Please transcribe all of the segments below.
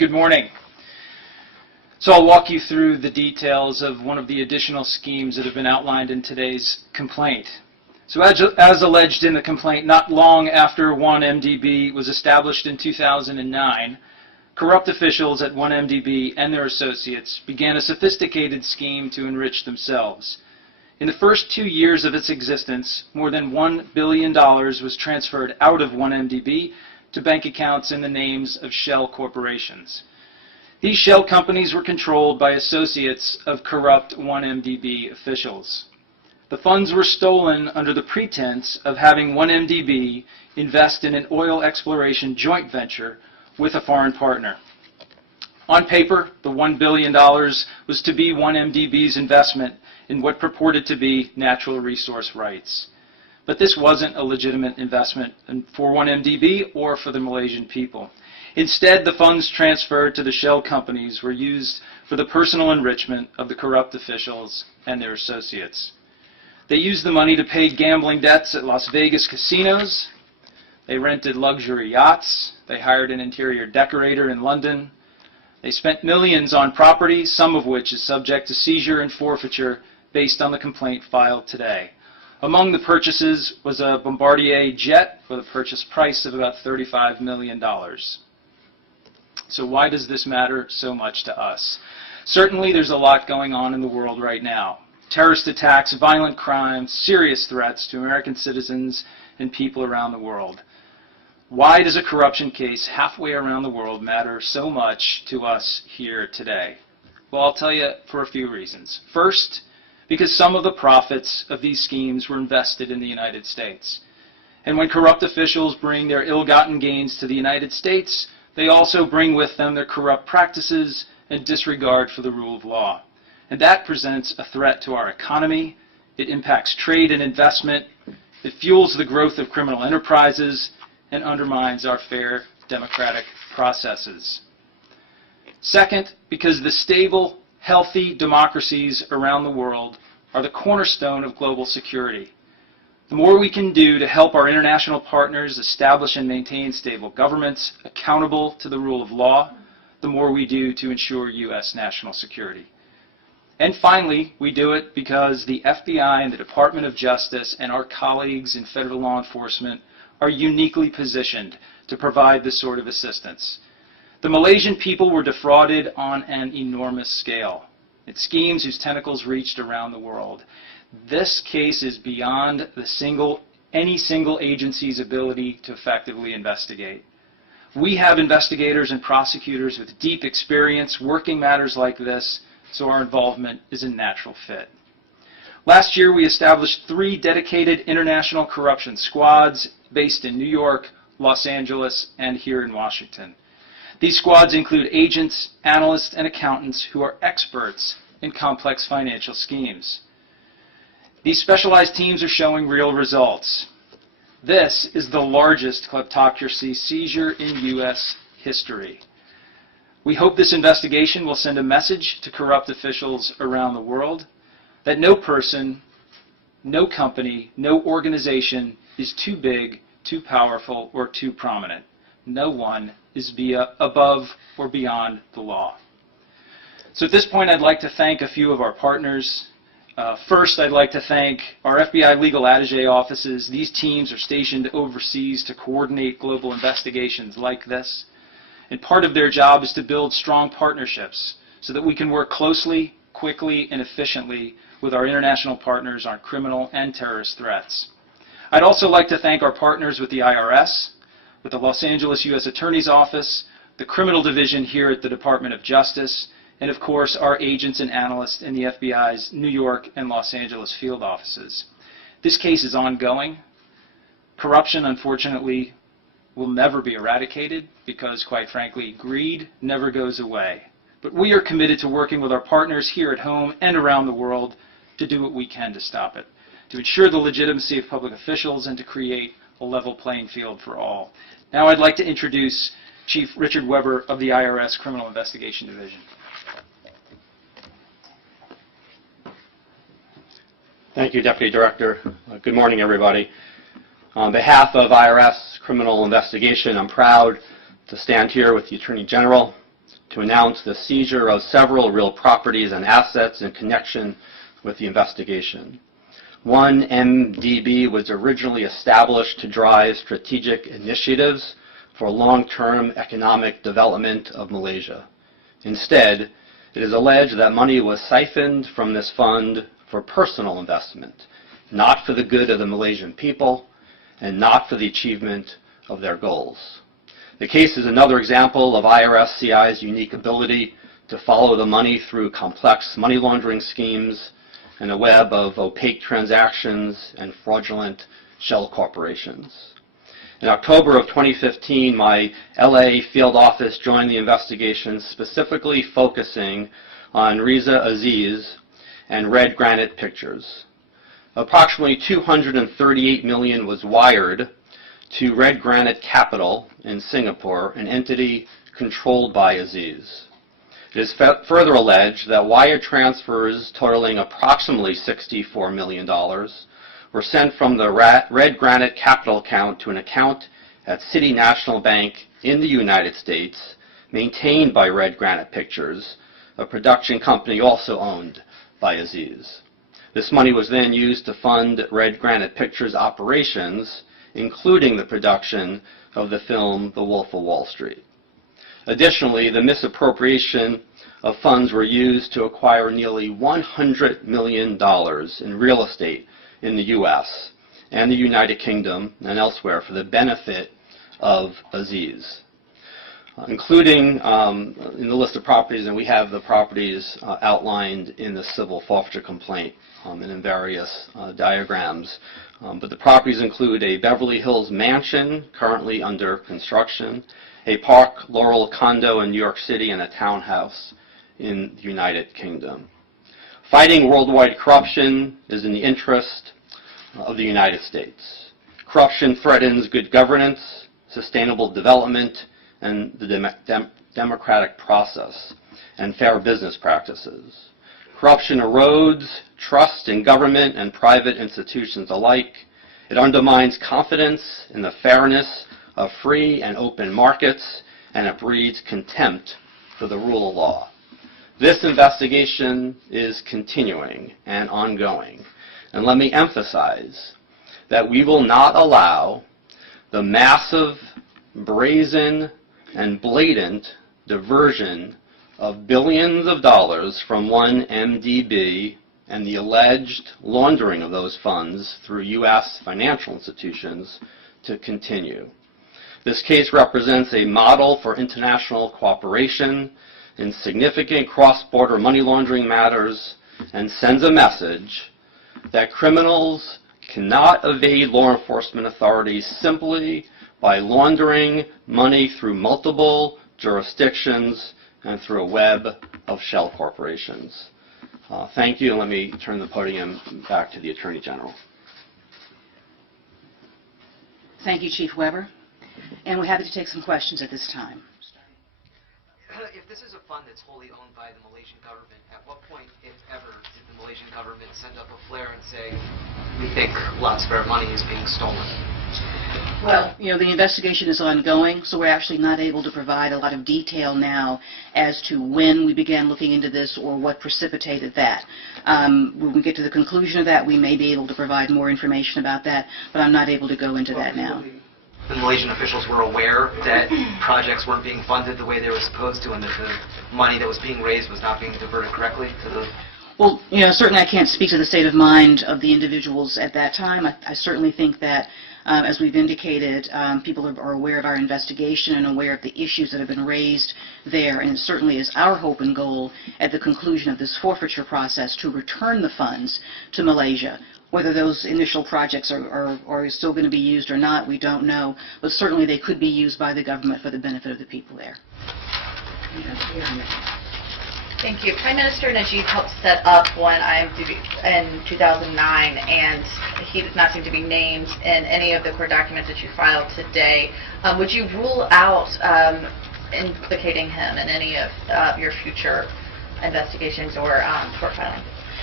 Good morning. So I'll walk you through the details of one of the additional schemes that have been outlined in today's complaint. So as alleged in the complaint, not long after 1MDB was established in 2009, corrupt officials at 1MDB and their associates began a sophisticated scheme to enrich themselves. In the first 2 years of its existence, more than $1 billion was transferred out of 1MDB to bank accounts in the names of shell corporations. These shell companies were controlled by associates of corrupt 1MDB officials. The funds were stolen under the pretense of having 1MDB invest in an oil exploration joint venture with a foreign partner. On paper, the $1 billion was to be 1MDB's investment in what purported to be natural resource rights. But this wasn't a legitimate investment for 1MDB or for the Malaysian people. Instead, the funds transferred to the shell companies were used for the personal enrichment of the corrupt officials and their associates. They used the money to pay gambling debts at Las Vegas casinos. They rented luxury yachts. They hired an interior decorator in London. They spent millions on property, some of which is subject to seizure and forfeiture based on the complaint filed today. Among the purchases was a Bombardier jet with a purchase price of about $35 million. So why does this matter so much to us? Certainly there's a lot going on in the world right now. Terrorist attacks, violent crimes, serious threats to American citizens and people around the world. Why does a corruption case halfway around the world matter so much to us here today? Well, I'll tell you for a few reasons. First, because some of the profits of these schemes were invested in the United States. And when corrupt officials bring their ill-gotten gains to the United States, they also bring with them their corrupt practices and disregard for the rule of law. And that presents a threat to our economy. It impacts trade and investment. It fuels the growth of criminal enterprises and undermines our fair democratic processes. Second, because the stable, healthy democracies around the world are the cornerstone of global security. The more we can do to help our international partners establish and maintain stable governments accountable to the rule of law, the more we do to ensure U.S. national security. And finally, we do it because the FBI and the Department of Justice and our colleagues in federal law enforcement are uniquely positioned to provide this sort of assistance. The Malaysian people were defrauded on an enormous scale. It's schemes whose tentacles reached around the world. This case is beyond any single agency's ability to effectively investigate. We have investigators and prosecutors with deep experience working matters like this, so our involvement is a natural fit. Last year, we established 3 dedicated international corruption squads based in New York, Los Angeles, and here in Washington. These squads include agents, analysts, and accountants who are experts in complex financial schemes. These specialized teams are showing real results. This is the largest kleptocracy seizure in U.S. history. We hope this investigation will send a message to corrupt officials around the world that no person, no company, no organization is too big, too powerful, or too prominent. No one is above or beyond the law. So at this point, I'd like to thank a few of our partners. First, I'd like to thank our FBI legal attaché offices. These teams are stationed overseas to coordinate global investigations like this. And part of their job is to build strong partnerships so that we can work closely, quickly, and efficiently with our international partners on criminal and terrorist threats. I'd also like to thank our partners with the IRS, with the Los Angeles U.S. Attorney's Office, the Criminal Division here at the Department of Justice, and of course our agents and analysts in the FBI's New York and Los Angeles field offices. This case is ongoing. Corruption, unfortunately, will never be eradicated because, quite frankly, greed never goes away. But we are committed to working with our partners here at home and around the world to do what we can to stop it, to ensure the legitimacy of public officials, and to create a level playing field for all. Now I'd like to introduce Chief Richard Weber of the IRS Criminal Investigation Division. Thank you, Deputy Director. Good morning, everybody. On behalf of IRS Criminal Investigation, I'm proud to stand here with the Attorney General, to announce the seizure of several real properties and assets in connection with the investigation. One MDB was originally established to drive strategic initiatives for long-term economic development of Malaysia. Instead, it is alleged that money was siphoned from this fund for personal investment, not for the good of the Malaysian people, and not for the achievement of their goals. The case is another example of IRSCI's unique ability to follow the money through complex money laundering schemes and a web of opaque transactions and fraudulent shell corporations. In October of 2015, my LA field office joined the investigation, specifically focusing on Riza Aziz and Red Granite Pictures. Approximately $238 million was wired to Red Granite Capital in Singapore, an entity controlled by Aziz. It is further alleged that wire transfers totaling approximately $64 million were sent from the Red Granite Capital account to an account at City National Bank in the United States, maintained by Red Granite Pictures, a production company also owned by Aziz. This money was then used to fund Red Granite Pictures' operations, including the production of the film The Wolf of Wall Street. Additionally, the misappropriation of funds were used to acquire nearly $100 million in real estate in the U.S. and the United Kingdom and elsewhere for the benefit of Aziz. Including in the list of properties, and we have the properties outlined in the civil forfeiture complaint and in various diagrams. But the properties include a Beverly Hills mansion currently under construction, a Park Laurel condo in New York City, and a townhouse in the United Kingdom. Fighting worldwide corruption is in the interest of the United States. Corruption threatens good governance, sustainable development, and the democratic process, and fair business practices. Corruption erodes trust in government and private institutions alike. It undermines confidence in the fairness of free and open markets, and it breeds contempt for the rule of law. This investigation is continuing and ongoing. And let me emphasize that we will not allow the massive, brazen, and blatant diversion of billions of dollars from one MDB and the alleged laundering of those funds through U.S. financial institutions to continue. This case represents a model for international cooperation in significant cross-border money laundering matters and sends a message that criminals cannot evade law enforcement authorities simply by laundering money through multiple jurisdictions and through a web of shell corporations. Thank you, and let me turn the podium back to the Attorney General. Thank you, Chief Weber. And we're happy to take some questions at this time. If this is a fund that's wholly owned by the Malaysian government, at what point, if ever, did the Malaysian government send up a flare and say, we think lots of our money is being stolen? Well, the investigation is ongoing, so we're actually not able to provide a lot of detail now as to when we began looking into this or what precipitated that. When we get to the conclusion of that, we may be able to provide more information about that, but I'm not able to go into that now. The Malaysian officials were aware that projects weren't being funded the way they were supposed to, and that the money that was being raised was not being diverted correctly to the... Well, certainly I can't speak to the state of mind of the individuals at that time. I certainly think that, as we've indicated, people are aware of our investigation and aware of the issues that have been raised there, and it certainly is our hope and goal at the conclusion of this forfeiture process to return the funds to Malaysia. Whether those initial projects are still going to be used or not, we don't know, but certainly they could be used by the government for the benefit of the people there. Thank you. Prime Minister Najib helped set up one IMDb in 2009, and he does not seem to be named in any of the court documents that you filed today. Would you rule out implicating him in any of your future investigations or court filings?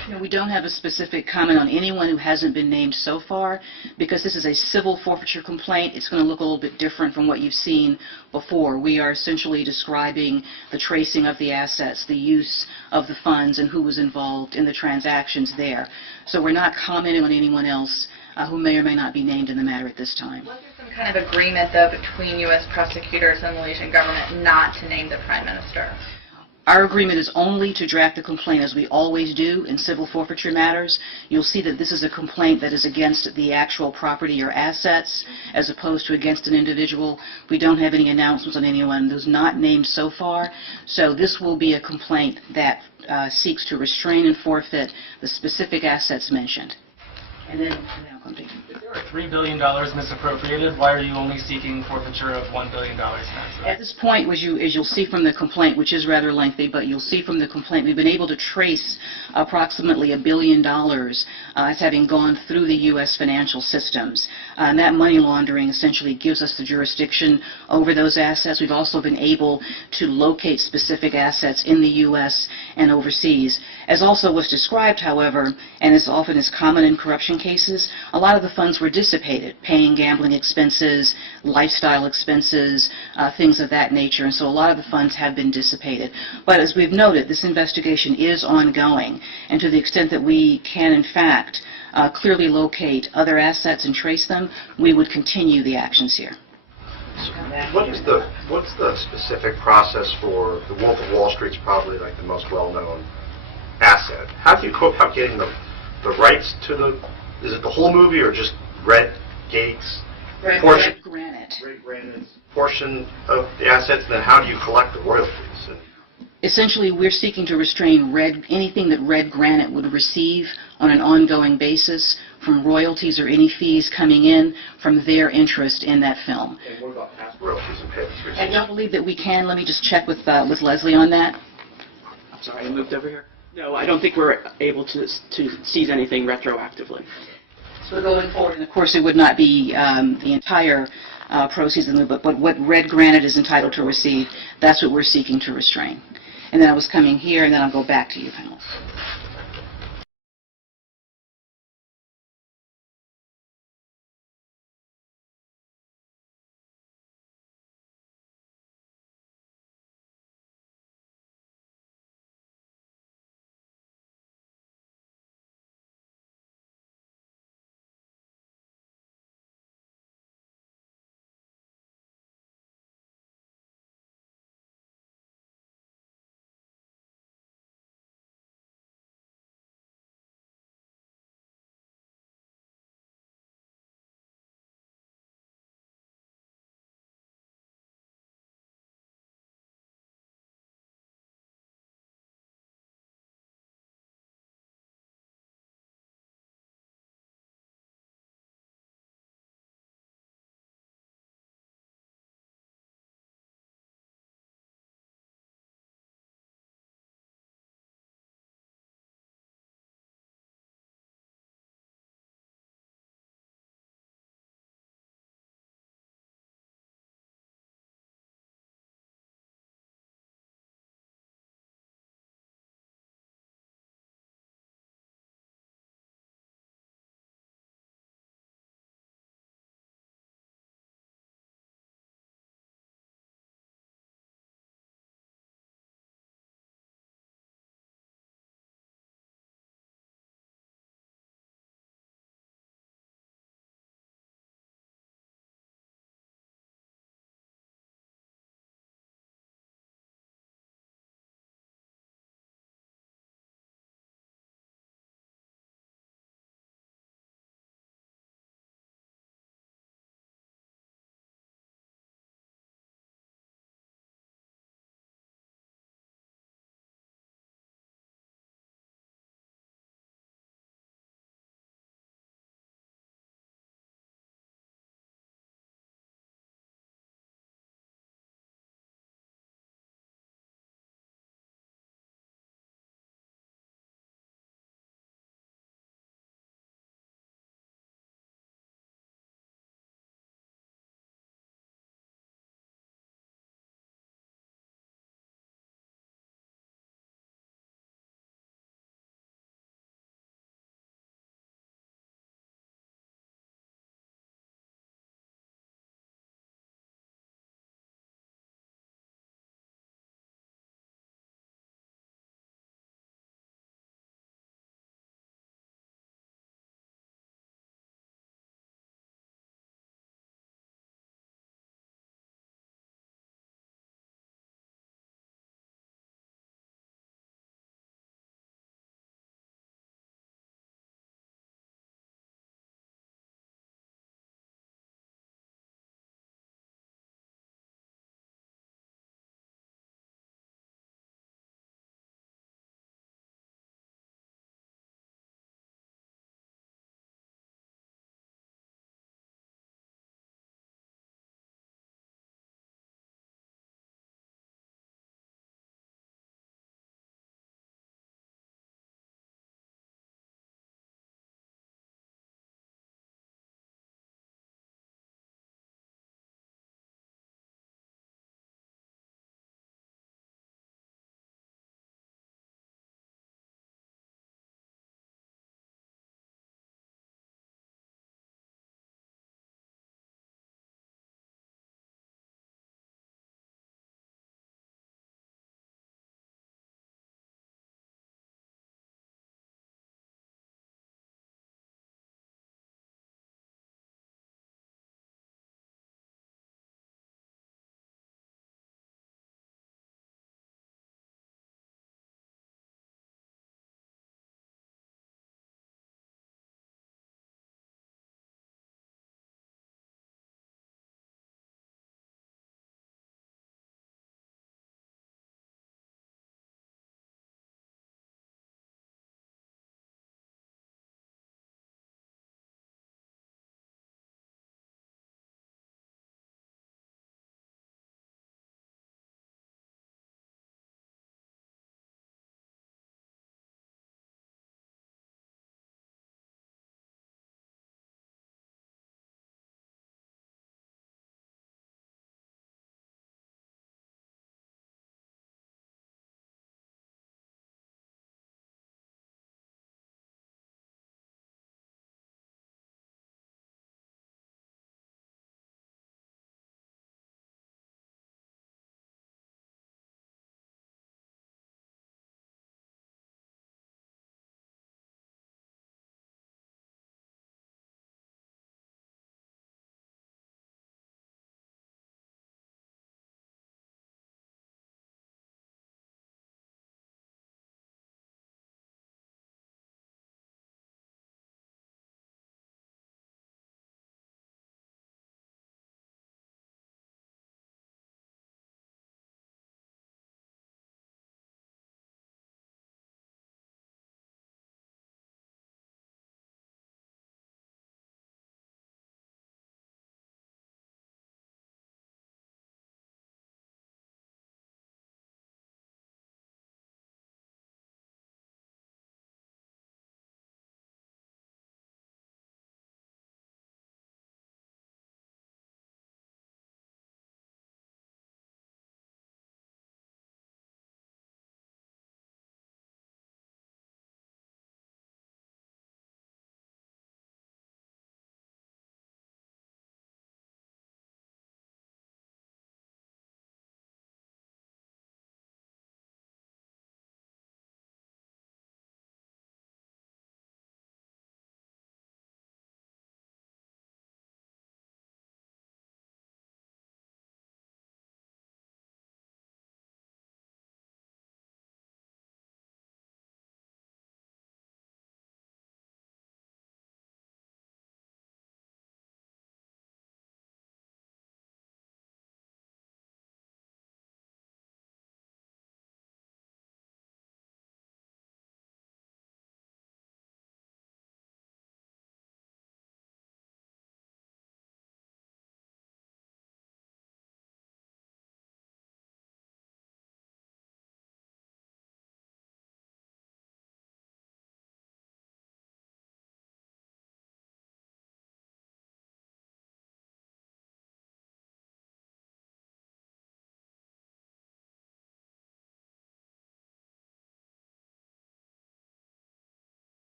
No, we don't have a specific comment on anyone who hasn't been named so far, because this is a civil forfeiture complaint. It's going to look a little bit different from what you've seen before. We are essentially describing the tracing of the assets, the use of the funds, and who was involved in the transactions there. So we're not commenting on anyone else who may or may not be named in the matter at this time. Was there some kind of agreement, though, between U.S. prosecutors and the Malaysian government not to name the Prime Minister? Our agreement is only to draft a complaint, as we always do in civil forfeiture matters. You'll see that this is a complaint that is against the actual property or assets as opposed to against an individual. We don't have any announcements on anyone who's not named so far. So this will be a complaint that seeks to restrain and forfeit the specific assets mentioned. And then I'll come to you. If there are $3 billion misappropriated, why are you only seeking forfeiture of $1 billion? At this point, as you'll see from the complaint, which is rather lengthy, but you'll see from the complaint, we've been able to trace approximately $1 billion as having gone through the U.S. financial systems. And that money laundering essentially gives us the jurisdiction over those assets. We've also been able to locate specific assets in the U.S. and overseas. As also was described, however, and as often is common in corruption cases, a lot of the funds were dissipated, paying gambling expenses, lifestyle expenses, things of that nature, and so a lot of the funds have been dissipated. But as we've noted, this investigation is ongoing, and to the extent that we can, in fact, clearly locate other assets and trace them, we would continue the actions here. What's the specific process for the Wolf of Wall Street's probably like the most well-known asset? How do you go about getting the rights to is it the whole movie or just Red Gates? Red Granite. Red Granite's portion of the assets, and then how do you collect the royalties? Essentially, we're seeking to restrain anything that Red Granite would receive on an ongoing basis from royalties or any fees coming in from their interest in that film. And what about past royalties and payments? I don't believe that we can. Let me just check with Leslie on that. I'm sorry, I moved over here. No, I don't think we're able to seize anything retroactively. So going forward, and of course it would not be the entire proceeds, but what Red Granite is entitled to receive, that's what we're seeking to restrain. And then I was coming here, and then I'll go back to you, panelists.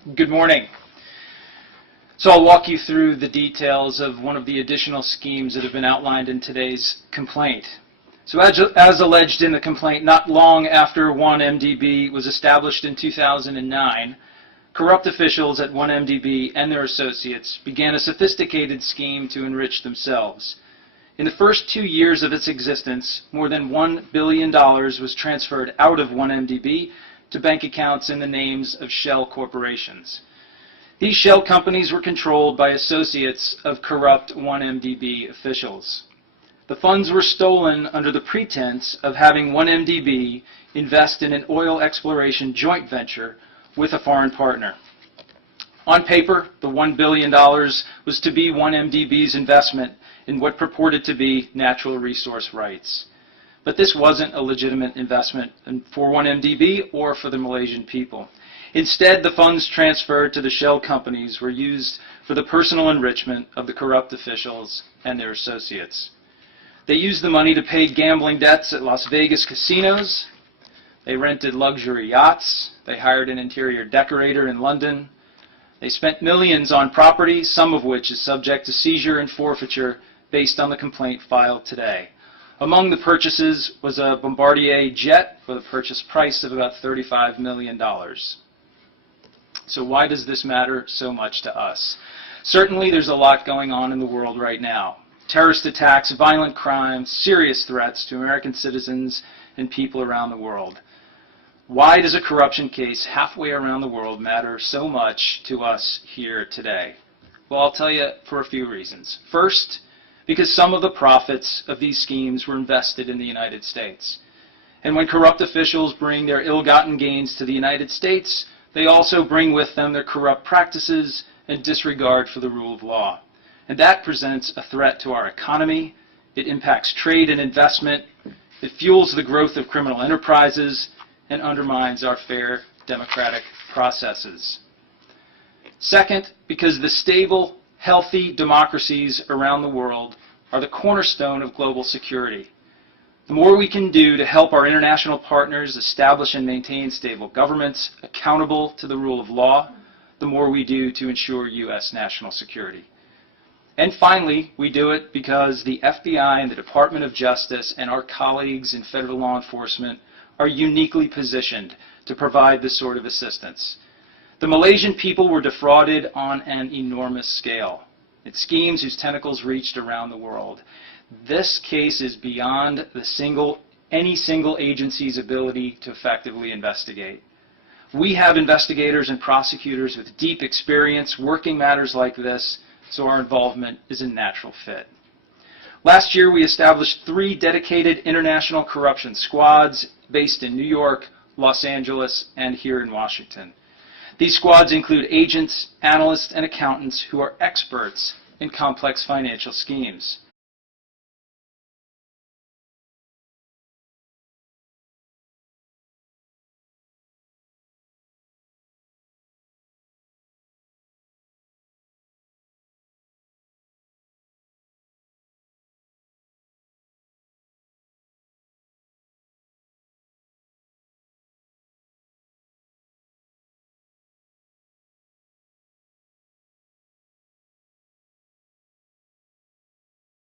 Good morning. So I'll walk you through the details of one of the additional schemes that have been outlined in today's complaint. So as alleged in the complaint, not long after 1MDB was established in 2009, corrupt officials at 1MDB and their associates began a sophisticated scheme to enrich themselves. In the first 2 years of its existence, more than $1 billion was transferred out of 1MDB to bank accounts in the names of shell corporations. These shell companies were controlled by associates of corrupt 1MDB officials. The funds were stolen under the pretense of having 1MDB invest in an oil exploration joint venture with a foreign partner. On paper, the $1 billion was to be 1MDB's investment in what purported to be natural resource rights. But this wasn't a legitimate investment for 1MDB or for the Malaysian people. Instead, the funds transferred to the shell companies were used for the personal enrichment of the corrupt officials and their associates. They used the money to pay gambling debts at Las Vegas casinos. They rented luxury yachts. They hired an interior decorator in London. They spent millions on property, some of which is subject to seizure and forfeiture based on the complaint filed today. Among the purchases was a Bombardier jet for the purchase price of about $35 million. So why does this matter so much to us? Certainly there's a lot going on in the world right now. Terrorist attacks, violent crimes, serious threats to American citizens and people around the world. Why does a corruption case halfway around the world matter so much to us here today? Well, I'll tell you for a few reasons. First, because some of the profits of these schemes were invested in the United States. And when corrupt officials bring their ill-gotten gains to the United States, they also bring with them their corrupt practices and disregard for the rule of law. And that presents a threat to our economy. It impacts trade and investment. It fuels the growth of criminal enterprises and undermines our fair democratic processes. Second, because the stable, healthy democracies around the world are the cornerstone of global security. The more we can do to help our international partners establish and maintain stable governments accountable to the rule of law, the more we do to ensure U.S. national security. And finally, we do it because the FBI and the Department of Justice and our colleagues in federal law enforcement are uniquely positioned to provide this sort of assistance. The Malaysian people were defrauded on an enormous scale. It's schemes whose tentacles reached around the world. This case is beyond any single agency's ability to effectively investigate. We have investigators and prosecutors with deep experience working matters like this, so our involvement is a natural fit. Last year, we established 3 dedicated international corruption squads based in New York, Los Angeles, and here in Washington. These squads include agents, analysts, and accountants who are experts in complex financial schemes.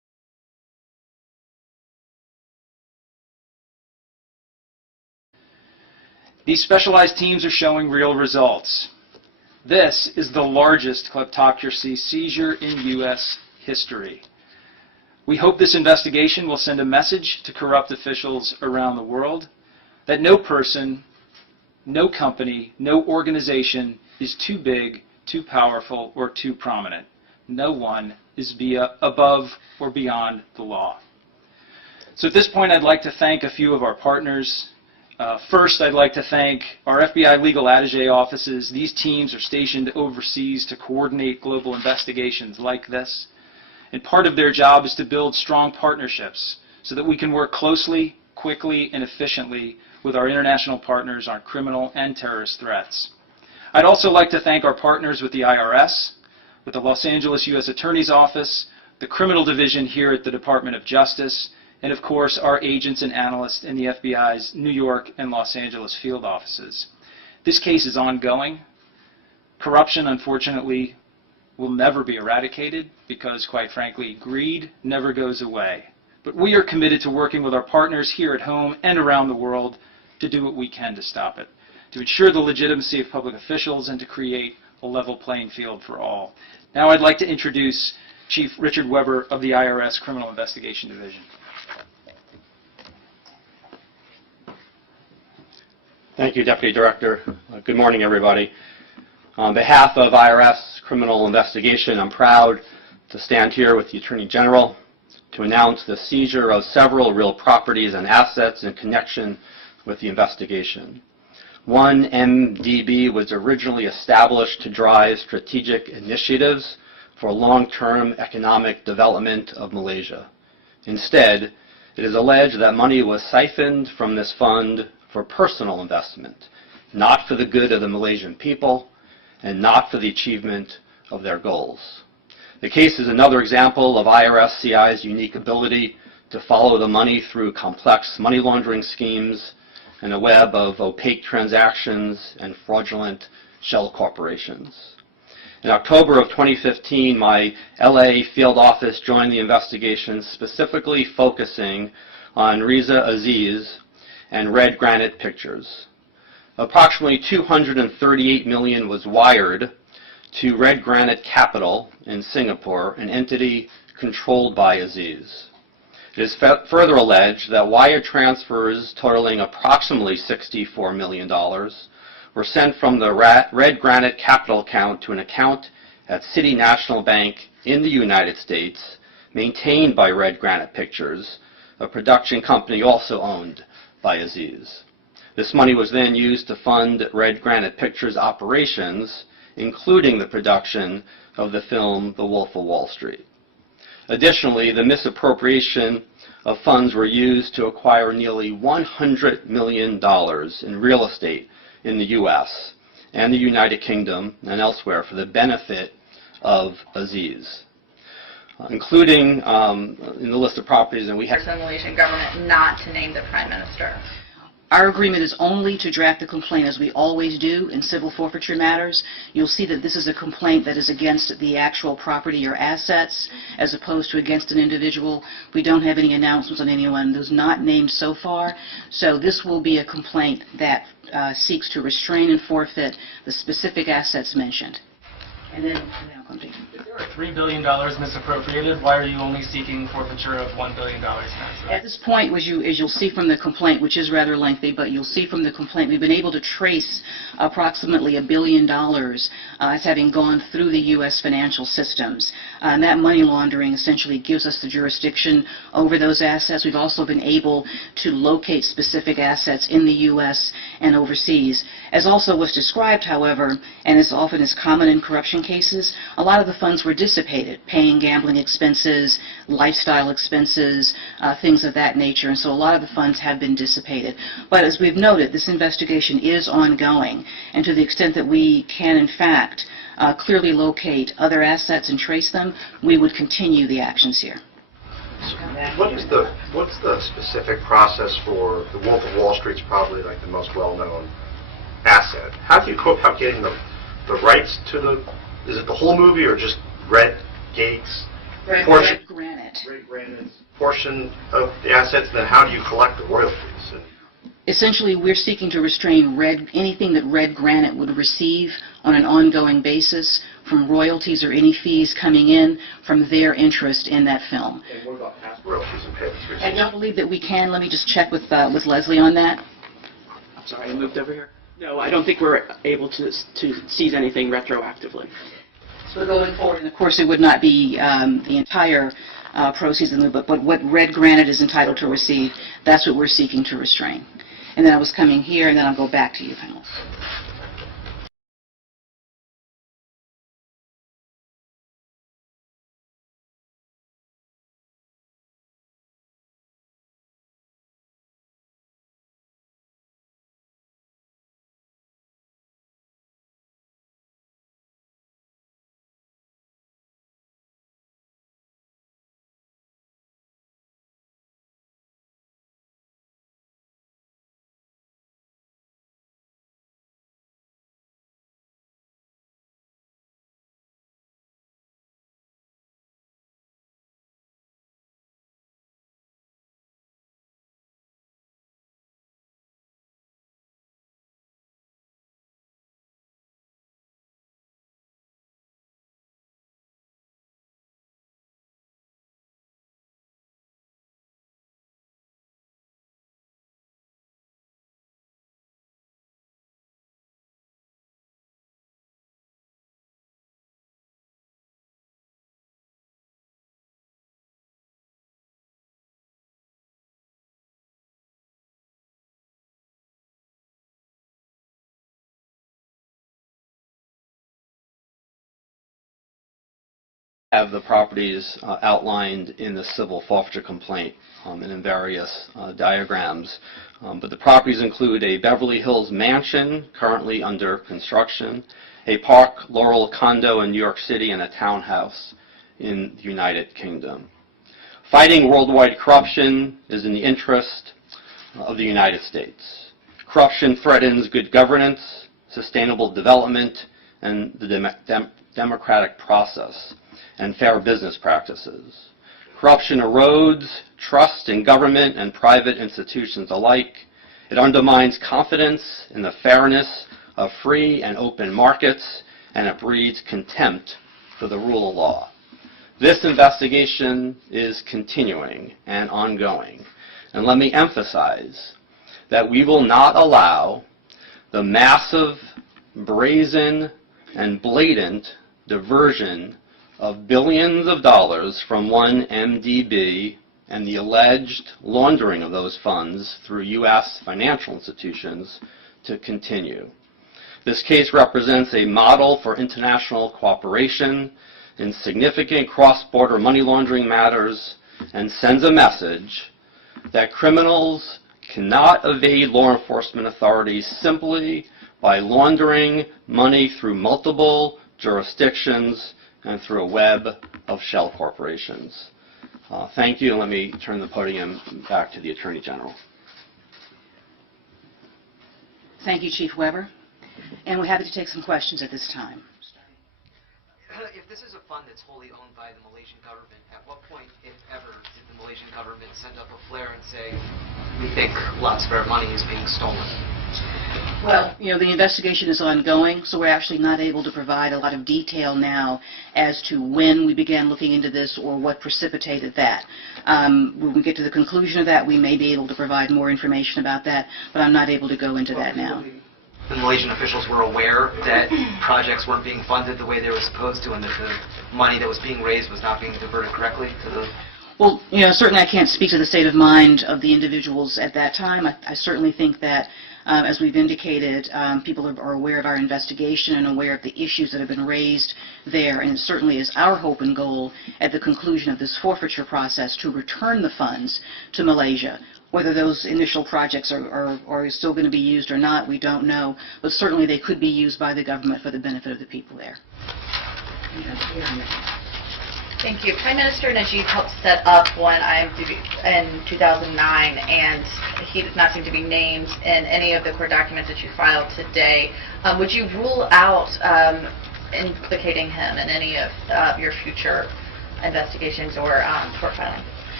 These specialized teams are showing real results. This is the largest kleptocracy seizure in U.S. history. We hope this investigation will send a message to corrupt officials around the world that no person, no company, no organization is too big, too powerful, or too prominent. No one is above or beyond the law. So at this point, I'd like to thank a few of our partners. First, I'd like to thank our FBI legal attaché offices. These teams are stationed overseas to coordinate global investigations like this. And part of their job is to build strong partnerships so that we can work closely, quickly, and efficiently with our international partners on criminal and terrorist threats. I'd also like to thank our partners with the IRS, with the Los Angeles U.S. Attorney's Office, the Criminal Division here at the Department of Justice, and of course our agents and analysts in the FBI's New York and Los Angeles field offices. This case is ongoing. Corruption, unfortunately, will never be eradicated because, quite frankly, greed never goes away. But we are committed to working with our partners here at home and around the world to do what we can to stop it, to ensure the legitimacy of public officials and to create a level playing field for all. Now I'd like to introduce Chief Richard Weber of the IRS Criminal Investigation Division. Thank you, Deputy Director. Good morning, everybody. On behalf of IRS Criminal Investigation, I'm proud to stand here with the Attorney General to announce the seizure of several real properties and assets in connection with the investigation. One MDB was originally established to drive strategic initiatives for long-term economic development of Malaysia. Instead, it is alleged that money was siphoned from this fund for personal investment, not for the good of the Malaysian people, and not for the achievement of their goals. The case is another example of IRS-CI's unique ability to follow the money through complex money laundering schemes and a web of opaque transactions and fraudulent shell corporations. In October of 2015, my LA field office joined the investigation, specifically focusing on Riza Aziz and Red Granite Pictures. Approximately $238 million was wired to Red Granite Capital in Singapore, an entity controlled by Aziz. It is further alleged that wire transfers totaling approximately $64 million were sent from the Red Granite Capital account to an account at City National Bank in the United States, maintained by Red Granite Pictures, a production company also owned by Aziz. This money was then used to fund Red Granite Pictures' operations, including the production of the film The Wolf of Wall Street. Additionally, the misappropriation of funds were used to acquire nearly $100 million in real estate in the U.S. and the United Kingdom and elsewhere for the benefit of Aziz, including in the list of properties, and we have The Malaysian government not to name the Prime Minister. Our agreement is only to draft a complaint, as we always do in civil forfeiture matters. You'll see that this is a complaint that is against the actual property or assets as opposed to against an individual. We don't have any announcements on anyone who's not named so far. So this will be a complaint that seeks to restrain and forfeit the specific assets mentioned. And then I'll come to you. If there are $3 billion misappropriated, why are you only seeking forfeiture of $1 billion now? At this point, as you'll see from the complaint, which is rather lengthy, but you'll see from the complaint, we've been able to trace approximately $1 billion as having gone through the U.S. financial systems. And that money laundering essentially gives us the jurisdiction over those assets. We've also been able to locate specific assets in the U.S. and overseas. As also was described, however, and as often is common in corruption cases, a lot of the funds were dissipated, paying gambling expenses, lifestyle expenses, things of that nature, and so a lot of the funds have been dissipated. But as we've noted, this investigation is ongoing, and to the extent that we can, in fact, clearly locate other assets and trace them, we would continue the actions here. What's the specific process for the Wolf of Wall Street's probably like the most well-known asset? How do you go about getting the rights to is it the whole movie or just Red Gates? Red Granite. Red Granite's portion of the assets, and then how do you collect the royalties? Essentially, we're seeking to restrain anything that Red Granite would receive on an ongoing basis from royalties or any fees coming in from their interest in that film. And what about past royalties and payments? I don't believe that we can. Let me just check with Leslie on that. I'm sorry, I moved over here. No, I don't think we're able to seize anything retroactively. So going forward, and of course, it would not be the entire proceeds, but what Red Granite is entitled to receive, that's what we're seeking to restrain. And then I was coming here, and then I'll go back to you, panel. Have the properties outlined in the civil forfeiture complaint and in various diagrams. But the properties include a Beverly Hills mansion currently under construction, a Park Laurel condo in New York City, and a townhouse in the United Kingdom. Fighting worldwide corruption is in the interest of the United States. Corruption threatens good governance, sustainable development, and the democratic process and fair business practices. Corruption erodes trust in government and private institutions alike. It undermines confidence in the fairness of free and open markets, and it breeds contempt for the rule of law. This investigation is continuing and ongoing. And let me emphasize that we will not allow the massive, brazen, and blatant diversion of billions of dollars from one MDB and the alleged laundering of those funds through U.S. financial institutions to continue. This case represents a model for international cooperation in significant cross-border money laundering matters and sends a message that criminals cannot evade law enforcement authorities simply by laundering money through multiple jurisdictions and through a web of shell corporations. Thank you, and let me turn the podium back to the Attorney General. Thank you, Chief Weber. And we're happy to take some questions at this time. If this is a fund that's wholly owned by the Malaysian government, at what point, if ever, did the Malaysian government send up a flare and say, we think lots of our money is being stolen? Well, the investigation is ongoing, so we're actually not able to provide a lot of detail now as to when we began looking into this or what precipitated that. When we get to the conclusion of that, we may be able to provide more information about that, but I'm not able to go into that now. The Malaysian officials were aware that projects weren't being funded the way they were supposed to, and that the money that was being raised was not being diverted correctly to the... Well, certainly I can't speak to the state of mind of the individuals at that time. I certainly think that, as we've indicated, people are aware of our investigation and aware of the issues that have been raised there, and it certainly is our hope and goal at the conclusion of this forfeiture process to return the funds to Malaysia. Whether those initial projects are still going to be used or not, we don't know, but certainly they could be used by the government for the benefit of the people there. Thank you. Prime Minister Najib helped set up one in 2009, and he does not seem to be named in any of the court documents that you filed today. Would you rule out implicating him in any of your future investigations or court filings?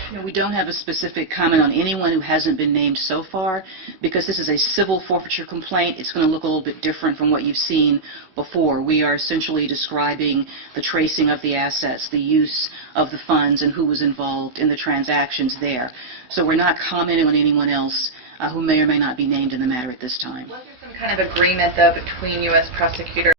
No, we don't have a specific comment on anyone who hasn't been named so far, because this is a civil forfeiture complaint. It's going to look a little bit different from what you've seen before. We are essentially describing the tracing of the assets, the use of the funds, and who was involved in the transactions there. So we're not commenting on anyone else who may or may not be named in the matter at this time. Was there some kind of agreement, though, between U.S. prosecutors